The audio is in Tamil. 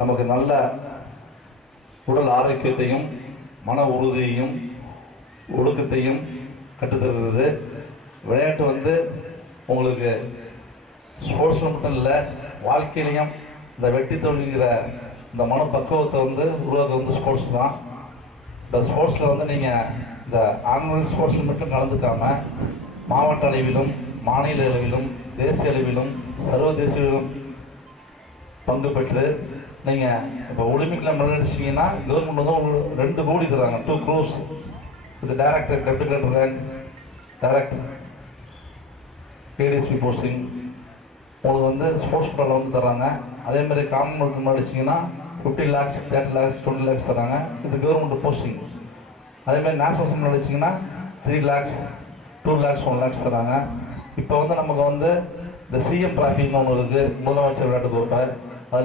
நமக்கு நல்ல உடல் ஆரோக்கியத்தையும் மன உறுதியையும் ஒழுக்கத்தையும் கற்றுத்தருகிறது. விளையாட்டு வந்து உங்களுக்கு ஸ்போர்ட்ஸில் மட்டும் இல்லை வாழ்க்கையிலையும் இந்த வெட்டி தொழில்கிற இந்த மனப்பக்குவத்தை வந்து உருவாக்க வந்து ஸ்போர்ட்ஸ் தான். இந்த ஸ்போர்ட்ஸில் வந்து நீங்கள் இந்த ஆன்வல் ஸ்போர்ட்ஸில் மட்டும் கலந்துக்காமல் மாவட்ட அளவிலும் மாநில அளவிலும் தேசிய அளவிலும் சர்வதேச அளவிலும் பங்கு பெற்று நீங்கள் இப்போ ஒலிம்பிக்கில் மெடல் கவர்மெண்ட் வந்து உங்களுக்கு ரெண்டு கோடி தராங்க டூ க்ரோஸ் இது டைரக்டர் கெப்டிகல் ரேங்க் டைரக்டர் கேடிஎஸ்பி போஸ்டிங் உங்களுக்கு வந்து ஸ்போர்ட்ஸ் கோட்டாவில் வந்து தராங்க அதே மாதிரி காமன்வெல்த் அடிச்சிங்கன்னா fifty lakhs thirty lakhs twenty lakhs தராங்க இது கவர்மெண்ட் போஸ்டிங் அதேமாதிரி நேஷனல் அசம்பிளி அடிச்சிங்கன்னா three lakhs two lakhs one lakhs தராங்க இப்போ வந்து நமக்கு வந்து இந்த சிஎம் டிராஃபிக்னு ஒன்று இருக்குது முதலமைச்சர் விளையாட்டு கோப்பை